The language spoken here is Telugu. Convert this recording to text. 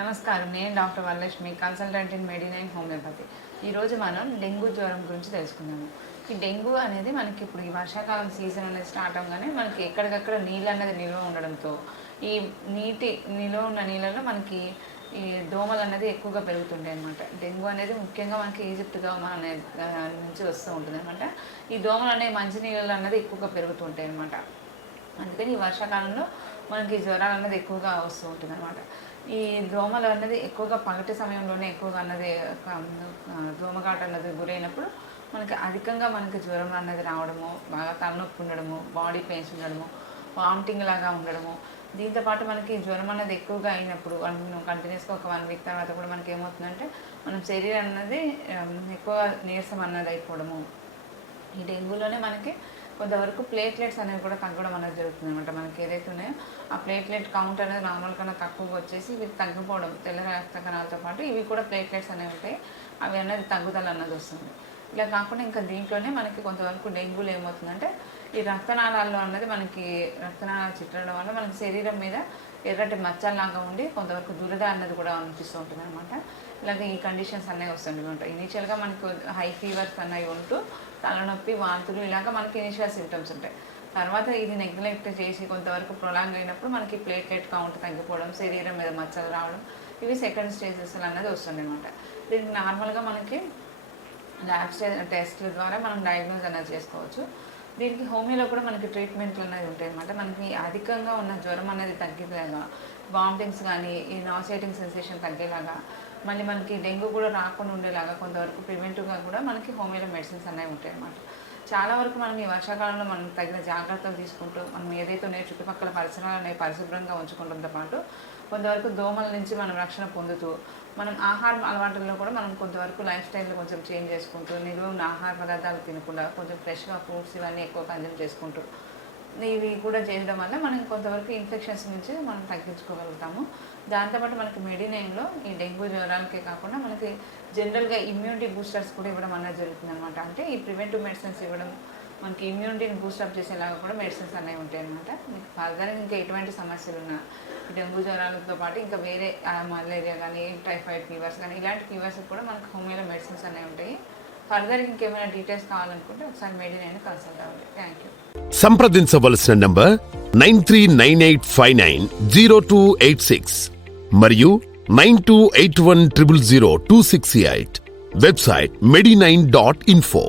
నమస్కారం, నేను doctor Varalakshmi, consultant in Medinine homeopathy. ఈరోజు మనం డెంగ్యూ జ్వరం గురించి తెలుసుకుందాము. ఈ డెంగ్యూ అనేది మనకి ఇప్పుడు ఈ వర్షాకాలం సీజన్ అనేది స్టార్ట్ అవ్వగానే మనకి ఎక్కడికక్కడ నీళ్ళు అనేది నిల్వ ఉండడంతో ఈ నిల్వ ఉన్న నీళ్ళలో మనకి ఈ దోమలు అనేది ఎక్కువగా పెరుగుతుంటాయి అనమాట. డెంగ్యూ అనేది ముఖ్యంగా మనకి ఈజిప్ట్ దోమ అనే నుంచి వస్తూ ఉంటుంది అనమాట. ఈ దోమలు అనేవి మంచి నీళ్ళు అనేది ఎక్కువగా పెరుగుతుంటాయి అనమాట. అందుకని ఈ వర్షాకాలంలో మనకి జ్వరాలు అనేది ఎక్కువగా వస్తూ ఉంటుంది అనమాట. ఈ దోమలు అన్నది ఎక్కువగా పగటి సమయంలోనే ఎక్కువగా అన్నది దోమకాట అన్నది గురైనప్పుడు మనకి అధికంగా మనకి జ్వరం అన్నది రావడము, బాగా తలనొప్పి ఉండడము, బాడీ పెయిన్స్ ఉండడము, వామిటింగ్ లాగా ఉండడము. దీంతోపాటు మనకి జ్వరం అన్నది ఎక్కువగా అయినప్పుడు కంటిన్యూస్గా ఒక 1 వీక్ తర్వాత కూడా మనకి ఏమవుతుందంటే మనం శరీరం అన్నది ఎక్కువ నీరసం అన్నది అయిపోవడము. ఈ డెంగ్యూలోనే మనకి కొంతవరకు ప్లేట్లెట్స్ అనేవి కూడా తగ్గడం అనేది జరుగుతుంది అనమాట. మనకి ఏదైతే ఉన్నాయో ఆ ప్లేట్లెట్ కౌంట్ అనేది నార్మల్ కన్నా తక్కువగా వచ్చేసి ఇవి తగ్గిపోవడం, తెల్ల రక్త కణాలతో పాటు ఇవి కూడా ప్లేట్లెట్స్ అనేవి ఉంటాయి, అవి అనేది తగ్గుదల అన్నది వస్తుంది. ఇలా కాకుండా ఇంకా దీంట్లోనే మనకి కొంతవరకు డెంగ్యూలు ఏమవుతుందంటే ఈ రక్తనాళాల్లో అన్నది మనకి రక్తనాళాలు చిట్టడం వల్ల మనకి శరీరం మీద ఎర్రటి మచ్చల్లాగా ఉండి కొంతవరకు దురద అన్నది కూడా అనిపిస్తూ ఉంటుంది అనమాట. ఇలాగే ఈ కండిషన్స్ అనేవి వస్తుంటాయి. ఇనీషియల్గా మనకు హై ఫీవర్స్ అనేవి ఉంటూ తలనొప్పి, వాంతులు ఇలాగ మనకి ఇనిషియల్ సిమ్టమ్స్ ఉంటాయి. తర్వాత ఇది నెగ్లెక్ట్ చేసి కొంతవరకు ప్రొలాంగ్ అయినప్పుడు మనకి ప్లేట్లెట్ కౌంట్ తగ్గిపోవడం, శరీరం మీద మచ్చలు రావడం, ఇవి సెకండ్ స్టేజెస్ అనేది వస్తుంది అనమాట. దీనికి నార్మల్గా మనకి ల్యాబ్ టెస్ట్ల ద్వారా మనం డయాగ్నోజ్ అనేది చేసుకోవచ్చు. దీనికి హోమియోలో కూడా మనకి ట్రీట్మెంట్లు అనేది ఉంటాయి అనమాట. మనకి అధికంగా ఉన్న జ్వరం అనేది తగ్గేలాగా, వామిటింగ్స్ కానీ ఈ నాసియేటింగ్ సెన్సేషన్ తగ్గేలాగా, మళ్ళీ మనకి డెంగ్యూ కూడా రాకుండా ఉండేలాగా కొంతవరకు ప్రివెంటివ్గా కూడా మనకి హోమియోలో మెడిసిన్స్ అనేవి ఉంటాయి అన్నమాట. చాలా వరకు మనం ఈ వర్షాకాలంలో మనం తగిన జాగ్రత్తలు తీసుకుంటూ మనం ఏదైతే ఉన్నాయో చుట్టుపక్కల పరిసరాలు అనేవి పరిశుభ్రంగా ఉంచుకోవడంతో పాటు కొంతవరకు దోమల నుంచి మనం రక్షణ పొందుతూ మనం ఆహారం అలవాటుల్లో కూడా మనం కొంతవరకు లైఫ్ స్టైల్లో కొంచెం చేంజ్ చేసుకుంటూ నిల్వ ఉన్న ఆహార పదార్థాలు తినకుండా కొంచెం ఫ్రెష్గా ఫ్రూట్స్ ఇవన్నీ ఎక్కువ కన్జ్యూమ్ చేసుకుంటూ ఇవి కూడా చేయడం వల్ల మనం కొంతవరకు ఇన్ఫెక్షన్స్ నుంచి మనం తగ్గించుకోగలుగుతాము. దాంతోపాటు మనకి మెడినైన్లో ఈ డెంగ్యూ జ్వరాలకే కాకుండా మనకి జనరల్గా ఇమ్యూనిటీ బూస్టర్స్ కూడా ఇవ్వడం అనేది జరుగుతుంది అనమాట. అంటే ఈ ప్రివెంటివ్ మెడిసిన్స్ ఇవ్వడం, మనకి ఇమ్యూనిటీని బూస్టప్ చేసేలాగా కూడా మెడిసిన్స్ అనేవి ఉంటాయి అనమాట. మీకు ఫర్దర్ ఇంకా ఎటువంటి సమస్యలు ఉన్నా డెంగ్యూ జ్వరాలతో పాటు ఇంకా వేరే మలేరియా కానీ టైఫాయిడ్ ఫీవర్స్ కానీ ఇలాంటి ఫీవర్స్ కూడా మనకి హోమియోలో మెడిసిన్స్ అనేవి ఉంటాయి. ఫర్దర్ ఇంకేమైనా డీటెయిల్స్ కావాలనుకుంటే ఒకసారి మెడినైన్ కన్సల్ట్ అవ్వండి. Thank you. సంప్రదించవలసిన నంబర్ 9398590286 మరియు 9281000268. Website medinine.info.